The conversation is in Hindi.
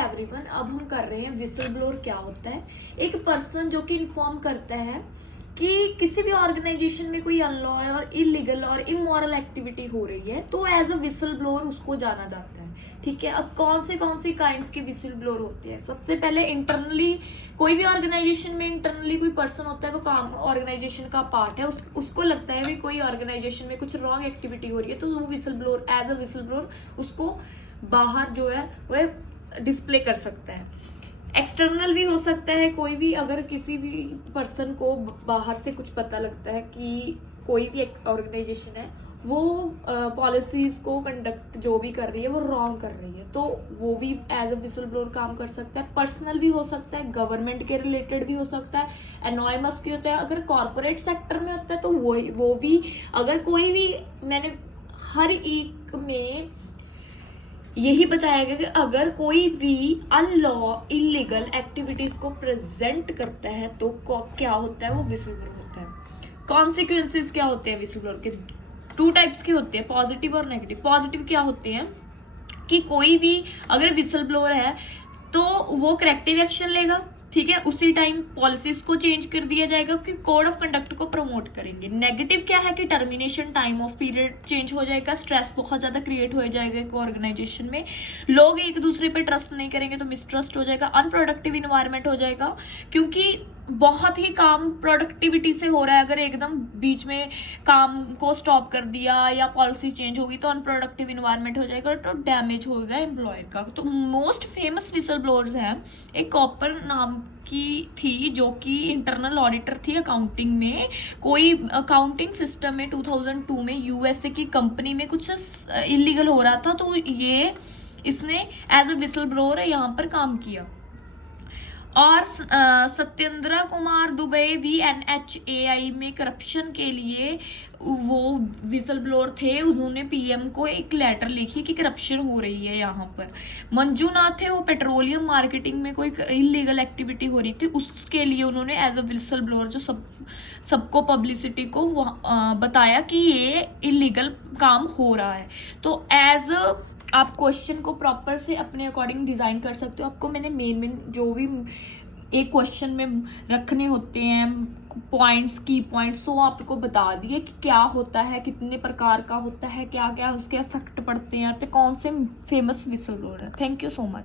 एवरीवन, अब हम कर रहे हैं विसल ब्लोअर क्या होता है। एक पर्सन जो कि इन्फॉर्म करता है कि किसी भी ऑर्गेनाइजेशन में कोई अनलॉ और इलीगल और इमोरल एक्टिविटी हो रही है तो एज अ विसल ब्लोअर उसको जाना जाता है। ठीक है, अब कौन सी काइंड्स के विसल ब्लोअर होते हैं। सबसे पहले इंटरनली, कोई भी ऑर्गेनाइजेशन में इंटरनली कोई पर्सन होता है, वो काम ऑर्गेनाइजेशन का पार्ट है, उसको लगता है भी कोई ऑर्गेनाइजेशन में कुछ रॉन्ग एक्टिविटी हो रही है, तो वो whistle blower as a whistle blower उसको बाहर जो है वह डिस्प्ले कर सकता है। एक्सटर्नल भी हो सकता है, कोई भी अगर किसी भी पर्सन को बाहर से कुछ पता लगता है कि कोई भी ऑर्गेनाइजेशन है वो पॉलिसीज को कंडक्ट जो भी कर रही है वो रॉन्ग कर रही है, तो वो भी एज अ विसल ब्लोअर काम कर सकता है। पर्सनल भी हो सकता है, गवर्नमेंट के रिलेटेड भी हो सकता है, एनोनिमस भी होता है। अगर कॉर्पोरेट सेक्टर में होता है तो वो भी, अगर कोई भी, मैंने हर एक में यही बताया गया कि अगर कोई भी अनलॉ इलीगल एक्टिविटीज को प्रेजेंट करता है तो क्या होता है, वो विसल ब्लोअर होता है। कॉन्सिक्वेंसेस क्या होते हैं विसल ब्लोअर के? टू टाइप्स के होते हैं, पॉजिटिव और नेगेटिव। पॉजिटिव क्या होते हैं कि कोई भी अगर विसल ब्लोअर है तो वो करेक्टिव एक्शन लेगा, ठीक है, उसी टाइम पॉलिसीज को चेंज कर दिया जाएगा कि कोड ऑफ कंडक्ट को प्रमोट करेंगे। नेगेटिव क्या है कि termination time of period change हो जाएगा, स्ट्रेस बहुत ज्यादा क्रिएट हो जाएगा एक ऑर्गेनाइजेशन में, लोग एक दूसरे पे ट्रस्ट नहीं करेंगे तो मिसट्रस्ट हो जाएगा, अनप्रोडक्टिव इन्वायरमेंट हो जाएगा, क्योंकि बहुत ही काम प्रोडक्टिविटी से हो रहा है। अगर एकदम बीच में काम को स्टॉप कर दिया या पॉलिसी चेंज होगी तो अनप्रोडक्टिव इन्वायरमेंट हो जाएगा, तो डैमेज होगा एम्प्लॉयर का। तो मोस्ट फेमस विसल ब्लोअर्स हैं, एक कॉपर नाम की थी जो कि इंटरनल ऑडिटर थी अकाउंटिंग में। कोई अकाउंटिंग सिस्टम में 2002 में यूएसए की कंपनी में कुछ इलीगल हो रहा था, तो इसने एज अ विसल ब्लोअर यहाँ पर काम किया। और सत्येंद्र कुमार दुबे भी NHAI में करप्शन के लिए वो विसल ब्लोअर थे। उन्होंने पीएम को एक लेटर लिखी कि करप्शन हो रही है यहाँ पर। मंजूनाथ थे, वो पेट्रोलियम मार्केटिंग में कोई इलीगल एक्टिविटी हो रही थी, उसके लिए उन्होंने एज अ विसल ब्लोअर जो सबको पब्लिसिटी को बताया कि ये इलीगल काम हो रहा है। तो एज आप क्वेश्चन को प्रॉपर से अपने अकॉर्डिंग डिजाइन कर सकते हो। आपको मैंने मेन जो भी एक क्वेश्चन में रखने होते हैं पॉइंट्स, की पॉइंट्स, तो आपको बता दिए कि क्या होता है, कितने प्रकार का होता है, क्या क्या उसके इफेक्ट पड़ते हैं, तो कौन से फेमस विसल ब्लोअर है। Thank you so much.